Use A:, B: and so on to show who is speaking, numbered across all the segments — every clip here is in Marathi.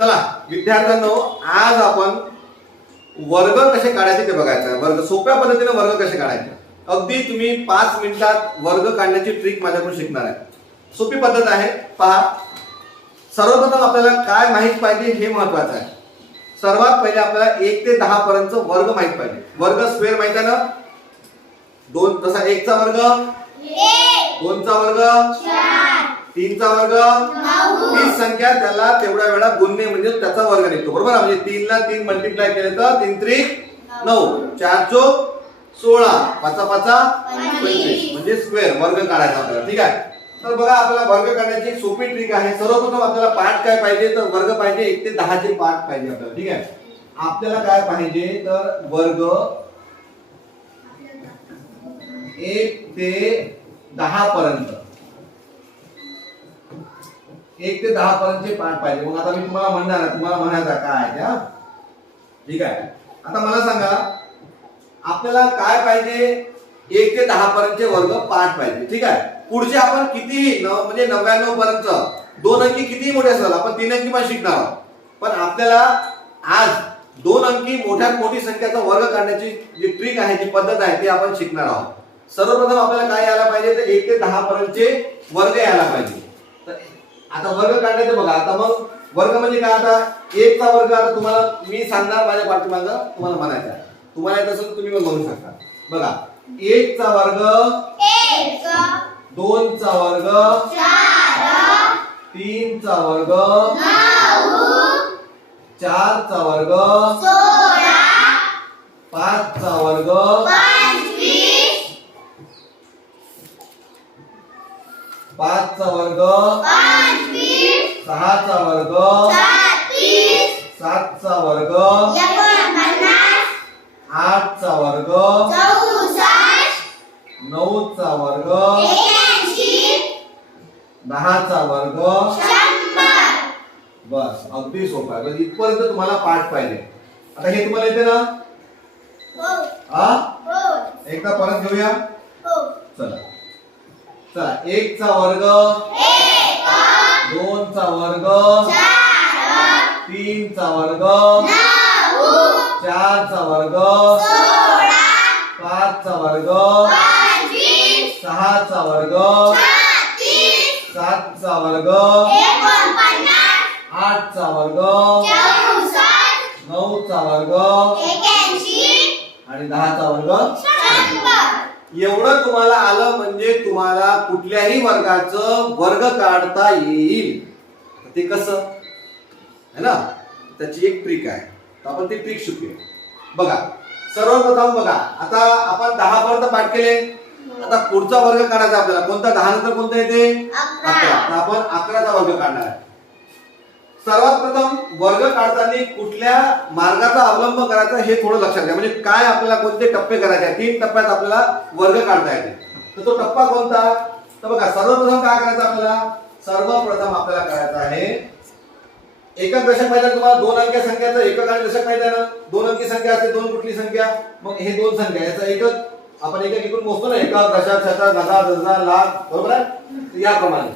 A: चला विद्यार्थ्यांनो आज आपण वर्ग कसे काढायचे ते बघायचं. आहे वर्ग सोप्या पद्धतीने वर्ग कसे काढायचे. अगदी तुम्ही पाच मिनिटात वर्ग काढण्याची ट्रिक माझ्याकडून शिकणार आहे. सोपी पद्धत आहे. पहा. सर्वप्रथम आपल्याला काय माहीत पाहिजे हे महत्वाचं आहे. सर्वात पहिले आपल्याला एक ते दहा पर्यंत वर्ग माहीत पाहिजे. वर्ग स्क्वेअर माहीत आहे ना? दोन तसा एकचा वर्ग. दोनचा वर्ग. तीनचा वर्ग. तीस संख्या त्याला तेवढ्या वेळा गुणणे म्हणजे त्याचा वर्ग निघतो. बरोबर? म्हणजे तीन ला तीन मल्टिप्लाय केले तर तीन त्रिक नऊ. चार चोक सोळा. पाचा पाचा पंचवीस. म्हणजे स्क्वेअर वर्ग काढायचा आपल्याला. ठीक आहे? तर बघा आपल्याला वर्ग काढण्याची एक सोपी ट्रिक आहे. सर्वप्रथम आपल्याला पाठ काय पाहिजे? तर वर्ग पाहिजे. एक ते दहाचे पाठ पाहिजे आपल्याला. ठीक आहे? आपल्याला काय पाहिजे? तर वर्ग एक ते दहा पर्यंत. एक ते दहा पर्यंतचे पाठ पाहिजे. मग आता मी तुम्हाला म्हणणार तुम्हाला म्हणायचं काय आहे त्या ठीक आहे. आता मला सांगा आपल्याला काय पाहिजे? एक ते दहा पर्यंतचे वर्ग पाठ पाहिजे. ठीक आहे? पुढचे आपण कितीही म्हणजे नव्याण्णव पर्यंत दोन अंकी कितीही मोठे असेल आपण तीन अंकी पण शिकणार आहोत. पण आपल्याला आज दोन अंकी मोठ्यात मोठी संख्याचा वर्ग काढण्याची जी ट्रिक आहे जी पद्धत आहे ती आपण शिकणार आहोत. सर्वप्रथम आपल्याला काय यायला पाहिजे? तर एक ते दहा पर्यंतचे वर्ग यायला पाहिजे. आता वर्ग काढण्याचं बघा आता मग वर्ग म्हणजे काय आता? एकचा वर्ग आता तुम्हाला मी सांगणार माझ्या पाठीमागं तुम्हाला म्हणायचं तुम्हाला येत असेल तुम्ही म्हणू शकता. बघा एकचा वर्ग दोनचा वर्ग तीनचा वर्ग चारचा वर्ग पाचचा वर्ग पाचचा वर्ग सहाचा वर्ग. सातचा वर्ग. आठचा वर्ग. नऊचा वर्ग. दहाचा वर्ग. बस अगदी सोपा आहे. इथपर्यंत तुम्हाला पाठ पाहिजे. आता हे तुम्हाला येते ना? हा. एकदा परत घेऊया? चला. चला एकचा वर्ग. चा वर्ग. तीनचा वर्ग. चारचा वर्ग. पाचचा वर्ग. सहाचा वर्ग. सातचा वर्ग. आठचा वर्ग. नऊचा वर्ग. आणि दहाचा वर्ग. एवढं तुम्हाला आलं म्हणजे तुम्हाला कुठल्याही वर्गाचं वर्ग काढता येईल. ते कसं? है ना? त्याची एक ट्रिक आहे. तर आपण ती ट्रिक शिकूया. बघा सर्वप्रथम बघा आता आपण दहा पर्यंत पाठ केले. आता पुढचा वर्ग काढायचा आपल्याला. कोणता? दहा नंतर कोणता येते? अकरा. तर आपण अकराचा वर्ग काढणार आहे. सर्वात प्रथम वर्ग काढताना कुठल्या मार्गाचा अवलंब करायचा हे थोडं लक्षात घ्या. म्हणजे काय आपल्याला कोणते टप्पे करायचे आहेत? तीन टप्प्यात आपल्याला वर्ग काढता येते. तर तो टप्पा कोणता? तर बघा सर्वप्रथम काय करायचं आपल्याला? सर्वप्रथम आपल्याला करायचं आहे. एकक दशक माहिती आहे तुम्हाला दोन अंकी संख्याचं एकक आणि दशक माहिती आहे ना दोन अंकी संख्या असते दोन कुठली संख्या? मग हे दोन संख्या याचा एकक आपण एकक इकडून मोजतो ना एका दशक शतक हजार हजार लाख बरोबर आहे? याप्रमाणे.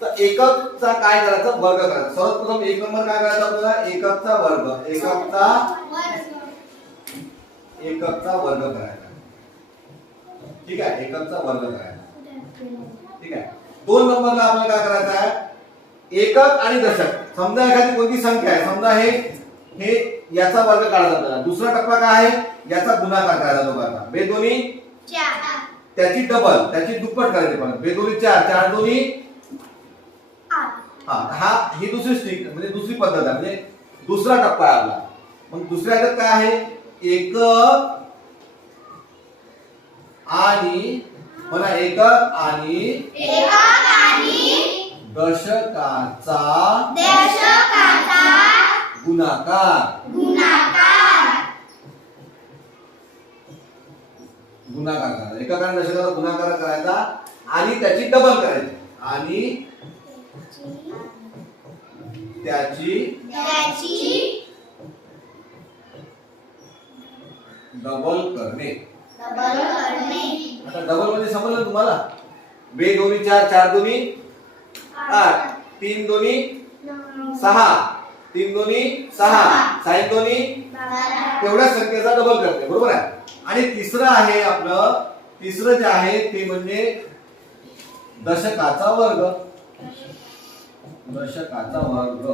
A: तर एककचा काय करायचा? वर्ग करायचा. सर्वप्रथम एक नंबर काय करायचा आपल्याला? एककचा वर्ग. एककचा एककचा वर्ग करायचा. ठीक आहे? एककचा वर्ग करायचा. ठीक आहे? दोन नंबरला आपल्याला काय करायचं आहे? एकक आणि दशक. समजा एखादी कोणती संख्या आहे? समजा हे हे याचा वर्ग काढायचा आपल्याला. दुसरा टप्पा काय आहे? याचा गुणाकार करायचा दोघांचा बेदोनी त्याची डबल त्याची दुप्पट करायची पण. बेदोनी चार. चार दोन्ही? हा हा ही दुसरी स्टिक म्हणजे दुसरी पद्धत आहे. म्हणजे दुसरा टप्पा आहे आपला. मग दुसऱ्या ह्याच्यात काय आहे? एकक आणि म्हणा एकक आणि दशकाचा गुणाकार. गुणाकार. करायचा. एकक आणि दशकाचा गुणाकार करायचा आणि त्याची डबल करायची. आणि त्याची डबल करणे. आता डबल म्हणजे समजलं तुम्हाला? बे दोन्ही चार चार दोन्ही आठ तीन दोन्ही सहा तीन दोन्ही सहा साईन दोन्ही तेवढ्या संख्येचा डबल करते बरोबर आहे? आणि तिसरं आहे आपलं तिसरं जे आहे ते म्हणजे दशकाचा वर्ग. दशकाचा वर्ग.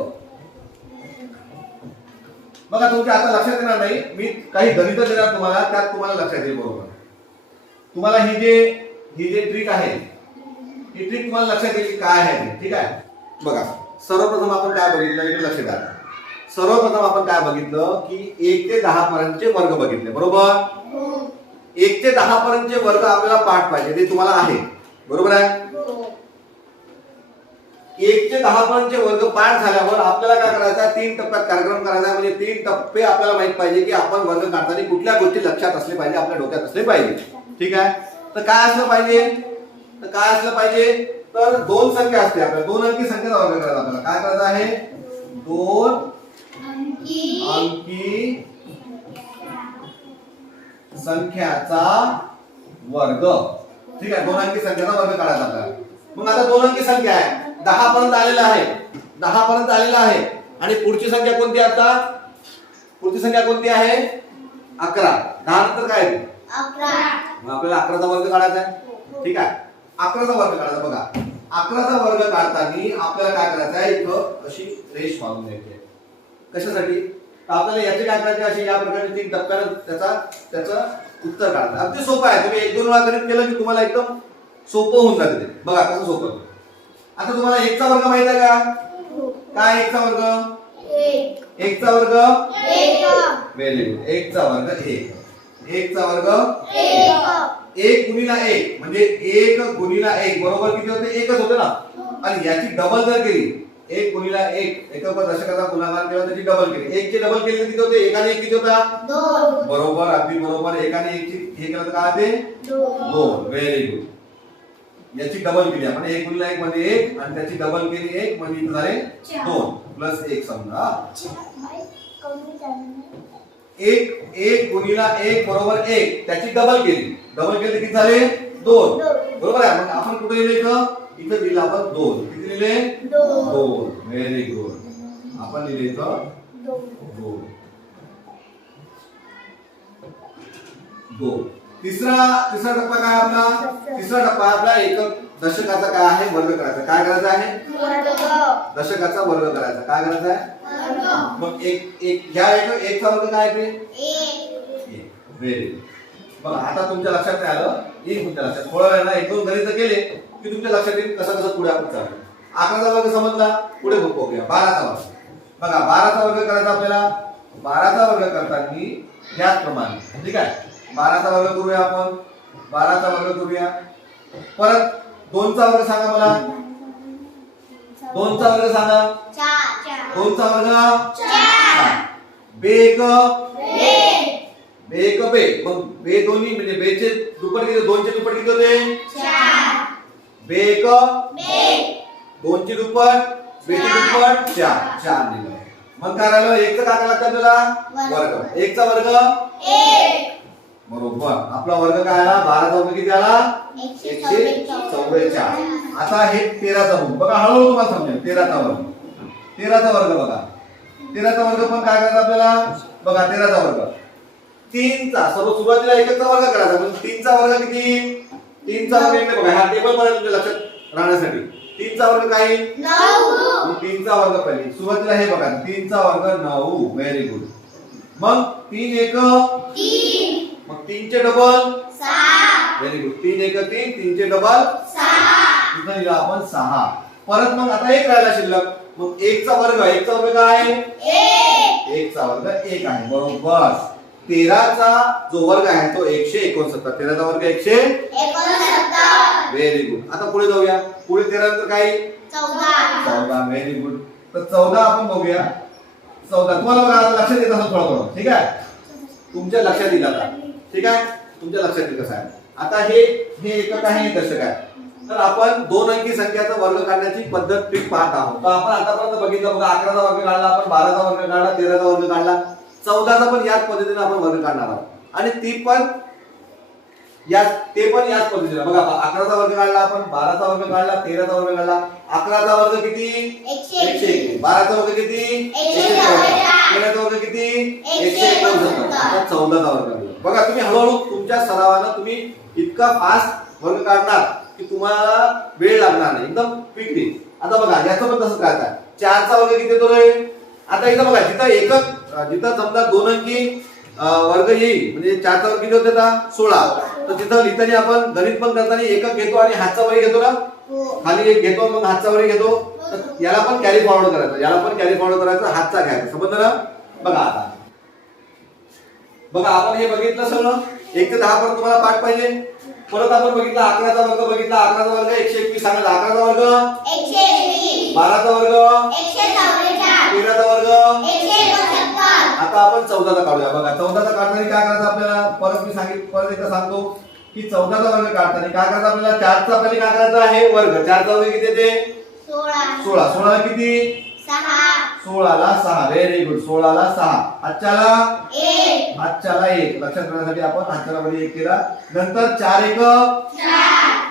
A: बघा तुमच्या आता लक्षात येणार नाही. मी काही गणित देणार तुम्हाला त्यात तुम्हाला लक्षात येईल बरोबर. तुम्हाला ही जे ही जे ट्रिक आहे ही ट्रिक तुम्हाला लक्षात येईल काय आहे ठीक आहे? बघा सर्वप्रथम आपण काय बघितलं? इकडे लक्ष द्या. सर्वप्रथम आपण काय बघितलं? की एक ते दहा पर्यंतचे वर्ग बघितले बरोबर? एक ते दहा पर्यंतचे वर्ग आपल्याला पाठ पाहिजे ते तुम्हाला आहे. बरोबर आहे? एक ते दहा पर्यंतचे वर्ग पाठ झाल्यावर आपल्याला काय करायचा तीन टप्प्यात कार्यक्रम करायचा म्हणजे तीन टप्पे आपल्याला माहीत पाहिजे की आपण वर्ग काढताना कुठल्या गोष्टी लक्षात असले पाहिजे आपल्या डोक्यात असले पाहिजे. ठीक आहे? तर काय असलं पाहिजे? तर काय असलं पाहिजे? तर दोन संख्या असते आपल्याला. दोन अंकी संख्या वर्ग करायचा आपल्याला. काय करायचं आहे? दोन अंकी संख्याचा वर्ग. ठीक आहे? दोन अंकी संख्याचा वर्ग काढायचा आपल्याला. मग आता दोन अंकी संख्या आहे. दहा पर्यंत आलेला आहे. दहा पर्यंत आलेला आहे. आणि पुढची संख्या कोणती आहे आता? पुढची संख्या कोणती आहे? अकरा. दहा नंतर काय आहे? मग आपल्याला अकराचा वर्ग काढायचा आहे? ठीक आहे. अकराचा वर्ग काढायचा बघा. अकराचा वर्ग काढताना आपल्याला काय करायचं आहे? इथं अशी रेष मारून द्यायची आहे. कशासाठी? तर आपल्याला याचे काय करायचे? असे या प्रकारे तीन टप्प्यानं त्याचा त्याचं उत्तर काढायचं. अगदी सोपं आहे. तुम्ही एक दोन वेळा गणित केलं की तुम्हाला एकदम सोपं होऊन जाते ते. बघा कसं सोपं आता तुम्हाला एकचा वर्ग माहीत आहे का? काय एकचा वर्ग? एकचा वर्ग? गुड एकचा वर्ग एक. एकचा वर्ग? एक. गुणिला एक. म्हणजे एक गुणिला एक. बरोबर किती होते? एकच होते ना? आणि याची डबल जर केली एक गुणिला एक. एक दशकाचा गुणाकार केला त्याची डबल केली. एक ची डबल केली तर किती होते? एकाने एक किती होता? बरोबर अगदी बरोबर. एकाने एक ची हे केलं तर काय होते? दोन. व्हेरी गुड याची डबल केली आपण. एक गुणिला एक मध्ये एक आणि त्याची डबल केली एक म्हणजे झाले दोन. प्लस एक समजा. एक एक गुणिला एक बरोबर एक. त्याची डबल केली. डबल केली किती झाले? दोन. बरोबर आहे. मग आपण कुठे लिहिले इथं? इथं लिहिलं आपण दोन. किती लिहिले? दोन. व्हेरी गुड आपण लिहिले इथं? दोन. दोन. तिसरा तिसरा टप्पा काय आपला? तिसरा टप्पा आपला एकक. दशकाचा काय आहे? वर्ग करायचा. काय करायचा आहे? दशकाचा वर्ग करायचा. काय करायचा आहे? मग एक एक ह्या एक एकचा वर्ग काय ते बघा आता तुमच्या लक्षात नाही आलं. येईल तुमच्या लक्षात. थोड्या वेळानं एक दोन गणित केले की तुमच्या लक्षात येईल कसं कसं पुढे आपण चालू. अकराचा वर्ग समजला? पुढे बघूया. बाराचा वर्ग. बघा बाराचा वर्ग करायचा आपल्याला. बाराचा वर्ग करताना याचप्रमाणे ठीक आहे? बाराचा वर्ग करूया आपण. बाराचा वर्ग करूया. परत दोनचा वर्ग सांगा मला. दोनचा वर्ग सांगा. दोनचा वर्ग चार. बे एक. बे. मग बे दोन्ही म्हणजे बेचे दुप्पट किती दोनचे दुप्पट किती होते? बे एक. दोनचे दुप्पट बेचे दुप्पट चार. चार दिलं मग काय राहिलं? एकचं काय करायला लागतं आपल्याला? वर्ग. एकचा वर्ग? बरोबर आपला वर्ग काय आला? बाराचा वर्ग किती आला? एकशे चौवेचाळीस. आता हे तेराचा वर्ग बघा हळूहळू तुम्हाला समजेल. तेराचा वर्ग. तेराचा वर्ग बघा. तेराचा वर्ग पण काय करायचा आपल्याला? बघा तेराचा वर्ग. तीनचा. सर्व सुरुवातीला एकचा वर्ग करायचा. म्हणजे तीनचा वर्ग किती? तीनचा वर्ग इकडे बघा. हा टेबल तुमच्या लक्षात राहण्यासाठी. तीनचा वर्ग काय तीनचा वर्ग पहिले. सुरुवातीला हे बघा. तीनचा वर्ग नऊ. व्हेरी गुड मग तीन एक? मग तीनचे डबल व्हेरी गुड तीन एक तीन तीनचे डबल इथं लिहिलं आपण सहा. परत मग आता एक राहिला शिल्लक. मग एकचा वर्ग एकचा वर्ग काय? आहे एकचा वर्ग एक आहे. बरोबर. तेराचा जो वर्ग आहे तो एकशे एकोणसत्तर. तेराचा वर्ग एकशे व्हेरी गुड आता पुढे जाऊया. पुढे तेरा नंतर काय? चौदा. व्हेरी गुड तर चौदा आपण बघूया. चौदा. तुम्हाला लक्षात येत असेल थोडं थोडं. ठीक आहे? तुमच्या लक्षात येईल आता. ठीक आहे? तुमच्या लक्षात येईल कसं आहे आता हे हे एकक आहे हे दशक आहे. तर आपण दोन अंकी संख्याचा वर्ग काढण्याची पद्धत ट्रिक पाहत आहोत. तर आपण आतापर्यंत बघितलं बघा अकराचा वर्ग काढला आपण बाराचा वर्ग काढला तेराचा वर्ग काढला. चौदाचा पण याच पद्धतीने आपण वर्ग काढणार आहोत. आणि ती पण या ते पण याच पद्धतीने. बघा अकराचा वर्ग काढला आपण बाराचा वर्ग काढला तेराचा वर्ग काढला. अकराचा वर्ग किती?
B: एकशे
A: एकवीस. बाराचा वर्ग किती. तेराचा वर्ग किती?
B: एकशे
A: एकोणसत्तर. चौदाचा वर्ग. बघा तुम्ही हळूहळू तुमच्या सरावानं तुम्ही इतका फास्ट वर्ग काढणार की तुम्हाला वेळ लागणार नाही. एकदम क्विकली आता बघा याचं पण तसंच काय चारचा वर्ग किती येतो रे? आता इथं बघा जिथं एकच जिथं समजा दोन अंकी वर्ग येईल म्हणजे चारचा वर्ग किती होते आता? सोळा. तर तिथं लिहिताना आपण गणित पण करताना एकक घेतो आणि हातचा वर्ग घेतो ना? खाली एक घेतो मग हातचा वर्ग घेतो. याला पण कॅरी फॉरवर्ड करायचं. याला पण कॅरी फॉरवर्ड करायचं हातचा घ्यायचा. समजलं ना? बघा आता. बघा आपण हे बघितलं सगळं. एक ते दहा पर्यंत तुम्हाला पाठ पाहिजे. परत आपण बघितलं अकराचा वर्ग बघितला अकराचा वर्ग एकशे एकवीस. सांगायचा अकराचा वर्ग? बाराचा वर्ग? तेराचा वर्ग? आता आपण चौदाचा काढूया. बघा चौदाचा काढताना काय करायचं आपल्याला? परत मी सांगित परत एकदा सांगतो की चौदाचा वर्ग काढताना काय करायचं आपल्याला? चारचा पहिले काय करायचा आहे? वर्ग. चारचा वर्ग किती येते?
B: सोळा.
A: सोळा. सोळाला किती?
B: सहा.
A: सोळाला सहा. व्हेरी गुड सोळाला सहा. आजच्याला? आजच्याला एक. लक्षात ठेवण्यासाठी आपण आजच्याला मध्ये एक केला. नंतर चार एक?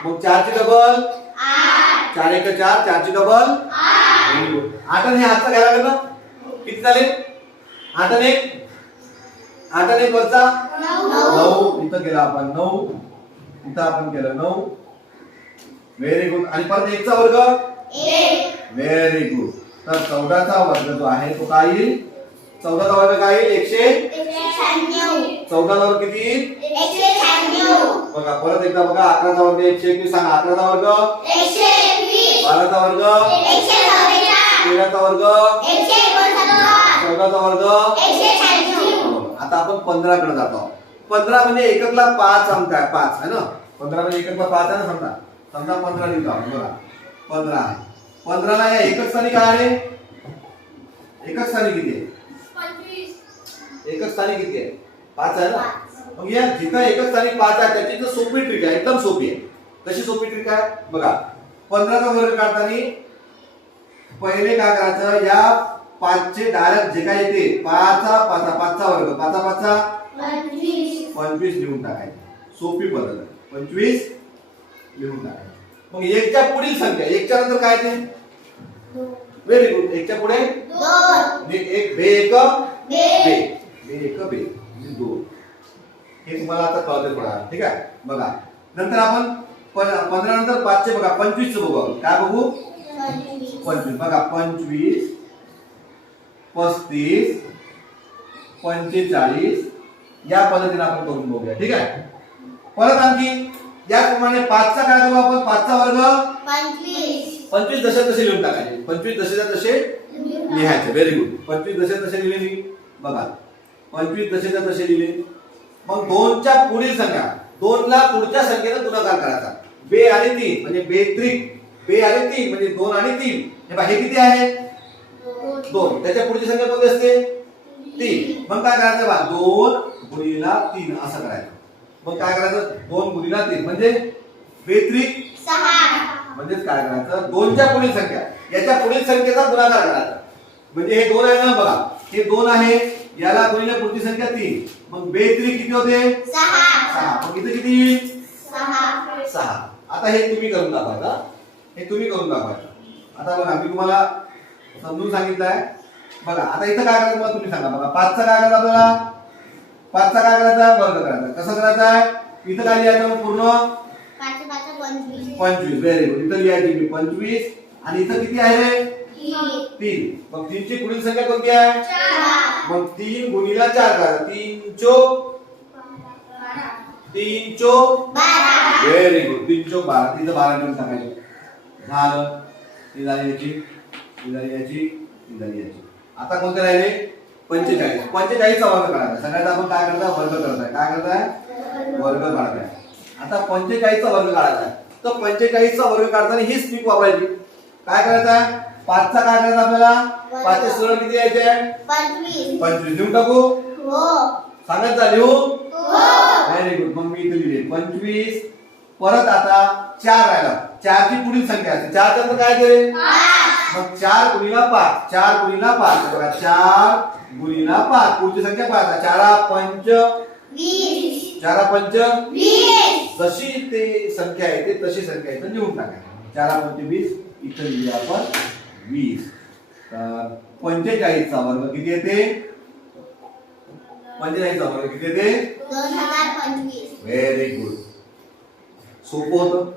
A: मग चारची डबल चार एक चार. चारची डबल व्हेरी गुड आठ हे हातचा घ्यायला लागेल किती झाले? आठ एक? आठ एक वरचा?
B: नऊ.
A: इथं केलं आपण नऊ. इथं आपण केलं नऊ. व्हेरी गुड आणि परत एकचा वर्ग? व्हेरी गुड तर चौदाचा वर्ग जो आहे तो काय येईल चौदाचा वर्ग काय येईल एकशे चौदाचा वर्ग किती? बघा परत एकदा बघा अकराचा वर्ग एकशे एकवीस सांगा. अकराचा वर्ग? बाराचा वर्ग? तेराचा वर्ग? चौदाचा वर्ग. आता आपण पंधरा कडे जातो. पंधरा म्हणजे एककला पाच अंक आहे पाच आहे ना? पंधरा म्हणजे एककला पाच आहे ना समजा? समजा पंधरा लिहितो आपण बघा. पंधरा. आहे पंधराला या. एकच स्थानी काय आहे एकच स्थानी किती आहे? एकच स्थानी किती आहे? पाच आहे ना? मग या जिथं एकच स्थानी पाच आहे त्याची तर सोपी ट्रिक आहे. एकदम सोपी आहे. कशी सोपी ट्रिक आहे? बघा. पंधराचा वर्ग काढताना पहिले काय करायचं? या पाचचे डायरेक्ट जे काय येते? पाचा पाचा पाचचा वर्ग. पाचा पाचचा?
B: पंचवीस.
A: पंचवीस लिहून टाकायचे. सोपी पद्धत. पंचवीस लिहून टाकायचे. मग एकच्या पुढील संख्या एकच्या नंतर काय ते? व्हेरी गुड एकच्या पुढे? एक बे एक
B: बे.
A: बे. एक बे. म्हणजे दोन. हे तुम्हाला आता कळते थोडा ठीक आहे? बघा. नंतर आपण पंधरा नंतर पाचशे बघा. पंचवीस बघू आपण. काय बघू?
B: पंचवीस.
A: पंचवीस. बघा पंचवीस पस्तीस पंचेचाळीस या पद्धतीने आपण करून बघूया. ठीक आहे? परत आणखी याप्रमाणे पाचचा काय करू आपण? पाचचा वर्ग
B: पंचवीस.
A: पंचवीस दशा तसे लिहून टाकायचे? पंचवीस दशेच्या तसे लिहायचे. व्हेरी गुड पंचवीस दशा तसे लिहिले मी. बघा. पंचवीस दशेच्या तसे लिहिले. मग दोनच्या पुढील संख्या. दोन ला पुढच्या संख्येनं गुणाकार करायचा. बे आणि तीन म्हणजे बेत्रिक बे आणि तीन म्हणजे दोन आणि तीन. हे हे किती आहे? दोन. त्याच्या पुढची संख्या कोणती असते? तीन. मग काय करायचं बा? दोन गुणीला तीन. असं करायचं. मग काय करायचं? दोन गुणीला तीन. म्हणजे बेत्रिक
B: सहा.
A: म्हणजेच काय करायचं? दोनच्या पुढील संख्या. याच्या पुढील संख्येचा गुणाकार करायचा. म्हणजे हे दोन आहे ना बघा. हे दोन आहे. याला गुणिले पुढची संख्या तीन. मग बेत्री किती होते?
B: सहा.
A: मग इथे किती येईल?
B: सहा.
A: आता हे तुम्ही करून दाखवायचं हा? तुम्ही करून दाखवायचं. आता बघा मी तुम्हाला समजून सांगितलं आहे बघा आता इथं काय करायचं तुम्ही सांगा. बघा पाचचा काय करायचं आपल्याला? पाचचा काय करायचा? वर्ग करायचा. कसं करायचा? आहे इथं काय लिहायचं मग पूर्ण?
B: पाच पाच पंचवीस.
A: व्हेरी गुड इथं लिहायची मी पंचवीस. आणि इथं किती आहे रे?
B: तीन.
A: मग तीनची पुढील संख्या कोणती आहे? मग तीन गुणीला चार करा. तीन चोक तीन
B: बारा.
A: व्हेरी गुड तीन चोक बारा. तिथं बारा लिहून टाकायचे झालं. ती झाली याची. ती झाली याची. ती झाली याची. आता कोणते राहिले? पंचेचाळीस. पंचेचाळीसचा वर्ग काढायचा. सगळ्यात आपण काय करताय वर्ग करताय. काय करताय? वर्ग काढताय. आता पंचेचाळीसचा वर्ग काढायचा. तर पंचेचाळीसचा वर्ग काढताना हीच स्पीक वापरायची. काय करायचं? पाचचा काय करायचं आपल्याला? पाचचे सरळ किती यायचे?
B: पंचवीस.
A: लिहून टाकू?
B: हो.
A: सांगायचा लिहून
B: हो.
A: व्हेरी गुड मग मी इथे लिहिले. पंचवीस. परत आता चार राहिला. चारची पुढील संख्या असते. चार नंतर काय
B: पाच.
A: मग चार गुणीला पाच चार गुणीला पाच बघा चार गुणीला पाच पुढची संख्या पाच आहे. चारा पंच. चारा पंच. जशी ते संख्या येते तशी संख्या इथं लिहून टाकायची चार पंचे वीस इथं लिहूया आपण वीस. तर पंचेचाळीसचा वर्ग किती येते? पंचेचाळीसचा वर्ग किती येते? व्हेरी गुड सोपं होतं.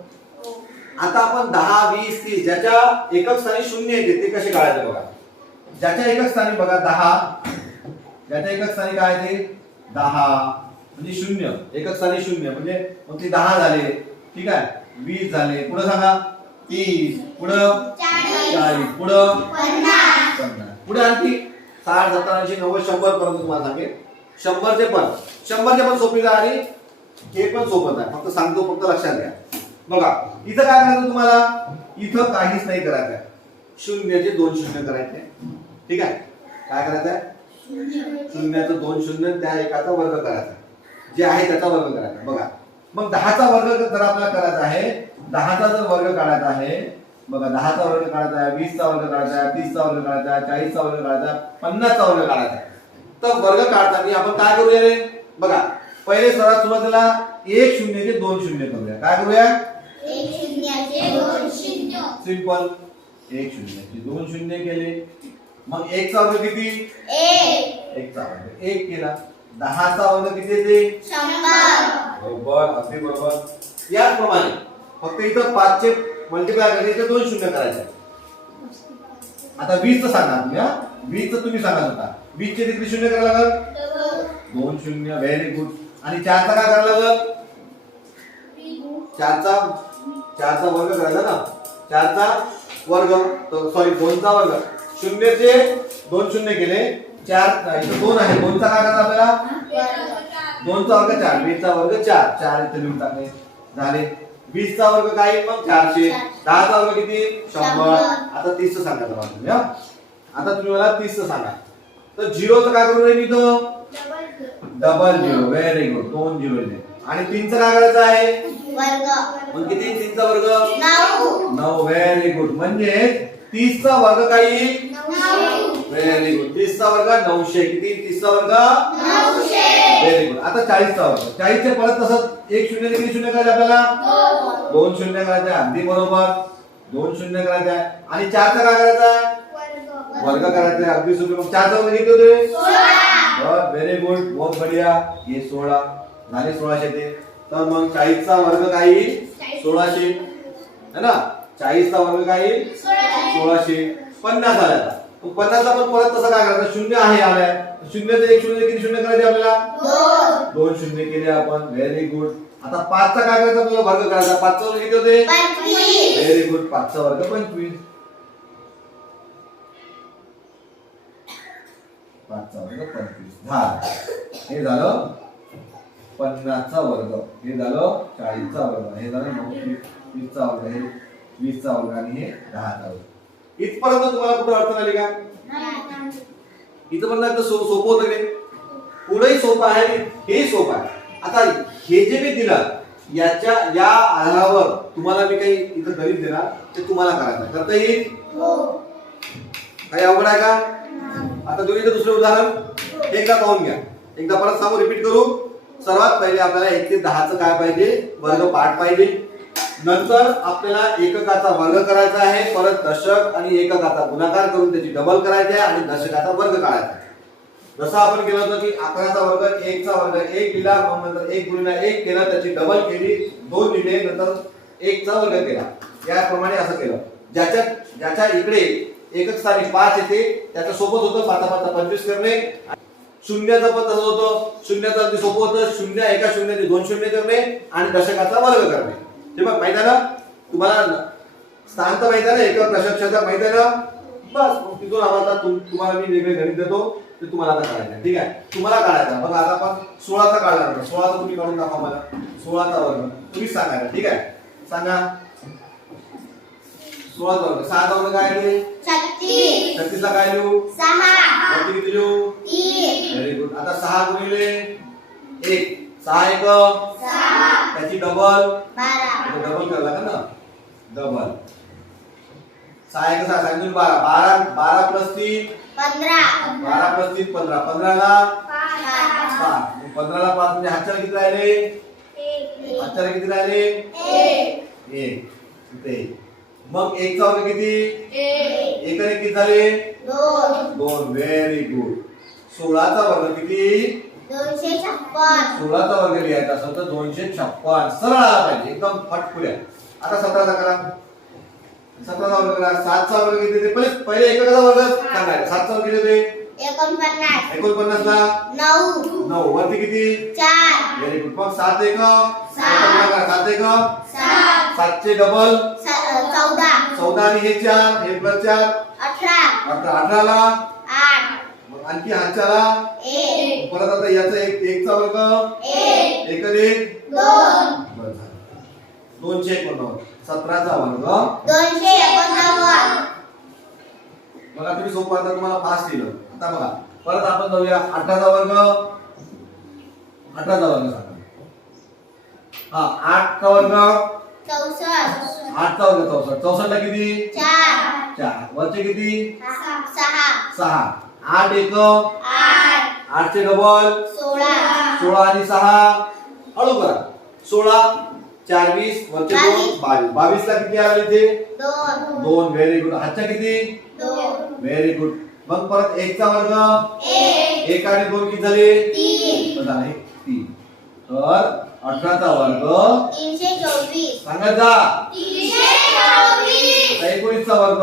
A: आता आपण दहा वीस तीस ज्याच्या एकक स्थानी शून्य येते ते कसे काढायचे बघा? ज्याच्या एकक स्थानी बघा दहा. ज्याच्या एकक स्थानी काय येते? दहा. म्हणजे शून्य. एकक स्थानी शून्य. म्हणजे मग ते दहा झाले. ठीक आहे? वीस झाले. पुढे सांगा. तीस. पुढं?
B: चाळीस.
A: पुढं?
B: पन्नास.
A: पुढे आणखी साठ सत्तर ऐंशी नव्वद शंभर पर्यंत तुम्हाला सांगेल शंभरचे पण. शंभरचे पण सोपी आणि? हे पण सोपं आहे. फक्त सांगतो फक्त लक्षात घ्या. बघा इथं काय करायचं तुम्हाला? इथं काहीच नाही करायचं आहे शून्याचे दोन शून्य करायचे. ठीक आहे? काय करायचं आहे शून्याचं दोन शून्य त्या एकाचा वर्ग करायचा. जे आहे त्याचा वर्ग करायचा. बघा. मग दहाचा वर्ग जर आपल्याला करायचा आहे दहाचा जर वर्ग काढायचा आहे बघा दहाचा वर्ग काढायचा आहे वीसचा वर्ग काढायचा आहे तीसचा वर्ग काढायचा आहे चाळीसचा वर्ग काढायचा आहे पन्नासचा वर्ग काढायचा आहे. तर वर्ग काढताना आपण काय करूया रे? बघा पहिले सर्वात सुरुवातीला एक शून्यचे दोन शून्य करूया. काय करूया?
B: एक शून्याचे दोन शून्य.
A: सिंपल एक शून्याचे दोन शून्य केले. मग एकचा वर्ग किती?
B: एक.
A: एकचा वर्ग. एक केला. दहाचा वर्ग किती येते?
B: शंभर.
A: बरोबर अगदी बरोबर. याचप्रमाणे फक्त इथं पाचचे मल्टिप्लाय करायचे इथं दोन शून्य करायचे. आता वीसचं सांगा तुम्ही हा? वीसचं तुम्ही सांगा होता वीसचे किती शून्य करायला लागल? दोन शून्य. व्हेरी गुड आणि चारचा काय करायला लागल? चारचा चारचा वर्ग करायचा ना? चारचा वर्ग सॉरी दोनचा वर्ग. शून्यचे दोन शून्य केले. चार दोन आहे. दोनचा काय करायचा आपल्याला? दोनचा वर्ग चार वीसचा वर्ग चार. चार इथे लिहून टाकले. झाले. वीसचा वर्ग काय येईल मग? चारशे. दहाचा वर्ग किती? शंभर. आता तीसचं सांगा मला तुम्ही हा? आता तुम्ही मला तीसचं सांगा. तर झिरोचं काय करू राहील इथं? डबल झिरो व्हेरी गुड दोन झिरो आणि तीनचं काय करायचं आहे?
B: वर्ग.
A: मग किती? तीनचा वर्ग?
B: नऊ.
A: व्हेरी गुड म्हणजे तीसचा वर्ग काय येईल व्हेरी गुड तीसचा वर्ग नऊशे. किती? तीसचा वर्ग? व्हेरी गुड आता चाळीसचा वर्ग. चाळीसचे परत तसंच एक शून्य किती शून्य करायचे आपल्याला? दोन. शून्य करायचे. अगदी बरोबर. दोन शून्य करायचे आहे. आणि चारचा काय करायचा आहे? वर्ग. करायचा आहे. अगदी सोपे. मग चारचा वर्ग किती होते व्हेरी गुड बहुत बढिया. हे सोळा. झाले सोळाशे ते. तर मग चाळीसचा वर्ग काय येईल सोळाशे. है ना? चाळीसचा वर्ग काय येईल सोळाशे. पन्नास आता. मग पन्नासचा पण परत तसं काय करायचं? शून्य आहे आलाय. शून्याचं एक शून्य किती शून्य करायचे आपल्याला?
B: दोन.
A: शून्य केले आपण. व्हेरी गुड आता पाचचा काय करायचा आपल्याला? वर्ग करायचा. पाचचा वर्ग किती होते? व्हेरी गुड पाचचा वर्ग पंचवीस. पाचचा वर्ग पंचवीस. दहा हे झालं. पन्नासचा वर्ग. हे झालं चाळीसचा वर्ग. हे झालं नऊ वीसचा वर्ग. हे वीसचा वर्ग आणि हे दहाचा वर्ग. इथपर्यंत तुम्हाला कुठं अडचण आली का? इथं पण नाही सो सोपं होतं की पुढेही सोपं आहे हेही सोपं आहे. आता हे जे मी दिलं याच्या या आधारावर तुम्हाला मी काही इथं गणित देणार ते तुम्हाला करायचं. करता येईल? काही अवघड आहे का? आता तुम्ही दुसरं उदाहरण? एकदा पाहून घ्या. एकदा परत सांगू रिपीट करू. सर्वात पहिले आपल्याला एक ते दहाचं काय पाहिजे? वर्ग पाठ पाहिजे. नंतर आपल्याला एककाचा वर्ग करायचा आहे. परत दशक आणि एककाचा गुणाकार करून त्याची डबल करायची आहे आणि दशकाचा वर्ग काढायचा आहे. जसं आपण केलं होतं की अकराचा वर्ग एकचा वर्ग एक दिला मग नंतर एक गुणिला एक केला त्याची डबल केली दोन दिले नंतर एकचा वर्ग केला. याप्रमाणे असं केलं. ज्याच्या ज्याच्या इकडे एकक स्थानी पाच येते त्याच्या सोबत होतं पाचा पाचा पंचवीस करणे. शून्याचं पण तसं होतं. शून्याचं अगदी सोपं होतं. शून्य एका शून्याचे दोन शून्य करणे आणि दशकाचा वर्ग करणे. ते मग माहिती ना तुम्हाला स्थान तर माहिती ना एकक दशक माहिती ना बस मग तिथून आम्हाला तुम- तुम्हाला मी वेगळे गणित देतो. ते तुम्हाला आता काढायचं. ठीक आहे? तुम्हाला काढायचा बघा आता आपण सोळाचा काढला होता. सोळाचा तुम्ही काढून दाखवा मला. सोळाचा वर्ग. तुम्ही सांगायला ठीक आहे? सांगा. सोळाचा वर्ग. सहाचा वर्ग काय लिहू
B: छत्तीस.
A: छत्तीसला काय लिहू? किती लिहू? गुड आता सहा गुणिले एक. सहा एक. त्याची डबल डबल करायला का ना? डबल सहा एक सहा सांगितलं बारा. बारा बारा प्लस तीन. बारा प्लस तीन पंधरा. पंधराला?
B: पाच.
A: पाच. मग पंधराला पाच म्हणजे हातच्या किती राहिले? हातच्याला किती राहिले?
B: एक.
A: इथे. एक. मग एकचा वर्ग किती?
B: एक.
A: एकाने किती झाले?
B: दोन.
A: व्हेरी गुड सोळाचा वर्ग किती?
B: दोनशे छप्पन.
A: सोळाचा वर्ग लिहायचा असेल तर दोनशे छप्पन. सरळ आला पाहिजे. एकदम फटकुल्या आता सतराचा करा. सतराचा वर्ग करा. सातचा वर्ग किती ते पहिले पहिले एककाचा वर्ग सांगायचा सातचा वर्ग किती
B: एकोणपन्नास
A: एकोणपन्नास. ला
B: नऊ.
A: नऊ. वरती किती?
B: चार.
A: व्हेरी गुड मग सात एक.
B: सात.
A: एक.
B: सात.
A: सातचे डबल
B: चौदा.
A: चौदा आणि हे चार. हे प्लस चार.
B: अठरा.
A: अठरा. अठराला? आणखी हातच्याला परत आता याचा एक एकचा वर्ग.
B: एक.
A: एक. दोनशे एकोणनव्वद. सतराचा वर्ग.
B: दोनशे एकोणनव्वद.
A: बघा तुम्ही सोपं आता तुम्हाला फास्ट लिहिलं आता बघा. परत आपण जाऊया. अठराचा वर्ग. अठराचा वर्ग सांगा. हा आठचा वर्ग.
B: चौसष्ट.
A: आठचा वर्ग चौसष्ट. चौसष्टला किती?
B: चार.
A: चार. वरचे किती?
B: सहा.
A: सहा. आठ एक.
B: आठ.
A: आठचे डबल
B: सोळा.
A: आणि सहा. हळू करा. सोळा चार वीस वरचे दोन
B: बावीस.
A: बावीस. ला किती आला इथे?
B: दोन.
A: व्हेरी गुड हातच्या किती? व्हेरी गुड मग परत एकचा वर्ग.
B: एक.
A: आणि दोन किती झाले?
B: तीन.
A: तर अठराचा वर्ग. सांगत जा. एकोणीसचा वर्ग.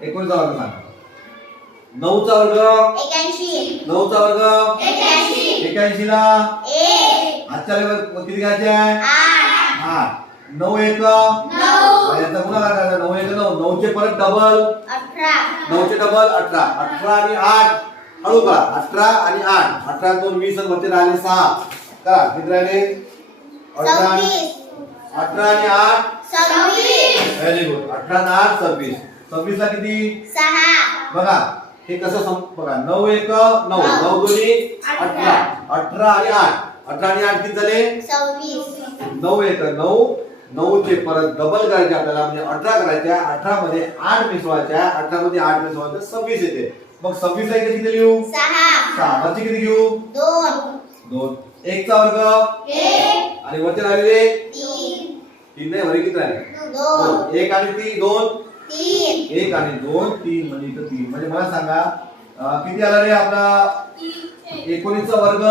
A: एकोणीसचा वर्ग सांगा. नऊचा वर्ग. नऊचा वर्ग.
B: एक्याऐंशी.
A: ला. आजच्या लेवल किती घ्यायचे? आहे
B: आठ.
A: आठ. नऊ एक. याचा गुणाकार करायचा? नऊ एक नऊ. नऊचे परत डबल नऊचे डबल अठरा. अठरा आणि आठ. हळू करा. अठरा आणि आठ. अठरा दोन वीस वरती राहिले सहा. करा. किती राहिले? अठरा अठरा आणि आठ. व्हेरी गुड अठरा आणि आठ सव्वीस. सव्वीस ला किती बघा. हे कसं सम बघा नऊ एक नऊ. नऊ दोन्ही अठरा. अठरा. आणि आठ. अठरा आणि आठ किती झाले? नऊ एक नऊ. नऊ चे परत डबल करायचे आपल्याला म्हणजे अठरा करायच्या. अठरा मध्ये आठ मिसळायच्या अठरा मध्ये आठ मिसळायच्या सव्वीस येते. मग सव्वीस ला इथे किती लिहू?
B: सहा.
A: वरती किती घेऊ
B: दोन.
A: दोन. एकचा वर्ग?
B: एक.
A: आणि वरती राहिलेले
B: तीन.
A: नाही वरी किती राहिले? एक आणि तीन दोन. एक आणि दोन तीन म्हणजे इथं तीन. म्हणजे मला सांगा अं, किती आला रे आपला? एकोणीसचा वर्ग?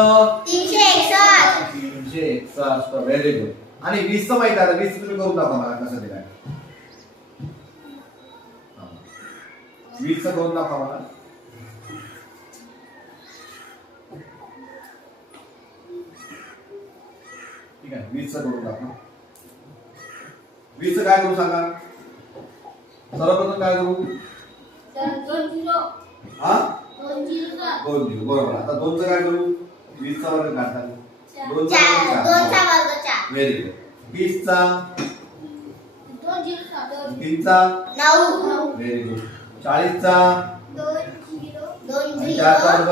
B: तीनशे एकसष्ट.
A: व्हेरी गुड आणि वीस माहिती आहे आता. वीस तुम्ही करून दाखवा मला कसं ते काय वीस करून दाखवा मला. ठीक आहे. वीस करून दाखवा. वीस काय करू सांगा? सर्वप्रथम काय करू? हा?
B: दोन
A: बरोबर. आता दोनचं काय करू? वीसचा वर्ग काढता दोनचा
B: चार.
A: वर्ग काढता व्हेरी गुड वीसचा? तीनचा?
B: नऊ.
A: व्हेरी गुड चाळीसचा? चारचा वर्ग?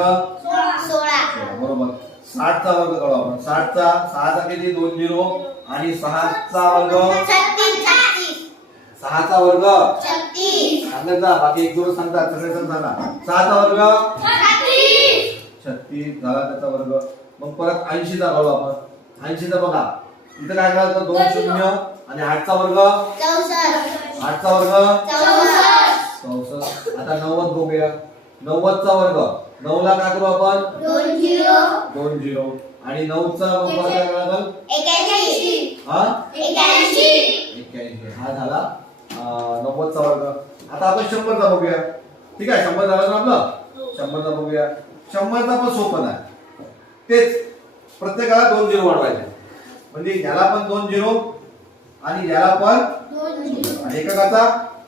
B: सोळा.
A: बरोबर. साठचा वर्ग काढू आपण. साठचा सहाचा किती? दोन झिरो आणि सहाचा वर्ग? सहाचा वर्ग.
B: छत्तीस.
A: सांगत जा बाकी एक दोन सांगतात सगळे जण सांगा. सहाचा वर्ग.
B: छत्तीस.
A: झाला त्याचा वर्ग. मग परत ऐंशीचा काढू आपण. ऐंशीचा बघा. इथं काय करायचं दोन शून्य आणि आठचा वर्ग. आठचा वर्ग.
B: चौसष्ट.
A: आता नव्वद बघूया. नव्वदचा वर्ग. नऊला काय करू आपण?
B: दोन झिरो.
A: आणि नऊचा मग काय करायचं हा? एक्क्याऐंशी हा झाला नव्वदचा वर्ग. आता आपण शंभरचा बघूया. ठीक आहे? शंभर झाला ना आपलं? शंभरचा बघूया. शंभरचा पण सोपं आहे तेच प्रत्येकाला दोन झिरो वाढवायचे. म्हणजे याला पण दोन झिरो आणि याला पण एककाचा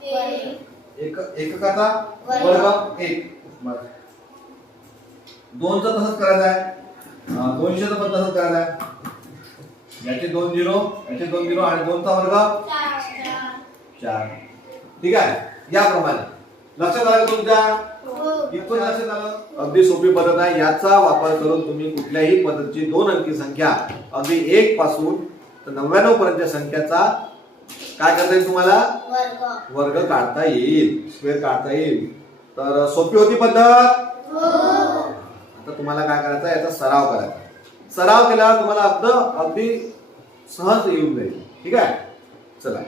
B: एक.
A: एक एककाचा
B: वर्ग.
A: एक. दोनचं तसंच करायचं आहे. दोनशेचं पण तसंच करायचं आहे. याचे दोन झिरो याचे दोन झिरो आणि दोनचा वर्ग
B: चार.
A: ठीक आहे? याप्रमाणे. लक्षात आलं तुमच्या.
B: हो.
A: इथपर्यंत लक्षात आलं अगदी सोपी पद्धत आहे. याचा वापर करून तुम्ही कुठल्याही पद्धतीची दोन अंकी संख्या अगदी एक पासून तर नव्याण्णव पर्यंतच्या संख्याचा काय करता येईल तुम्हाला?
B: वर्ग.
A: वर्ग काढता येईल. स्क्वेअर काढता येईल. तर सोपी होती पद्धत?
B: हो.
A: आता तुम्हाला काय करायचं? याचा सराव करायचा सराव केल्यावर तुम्हाला अगदी अगदी सहज येऊन जाईल. ठीक आहे? चला.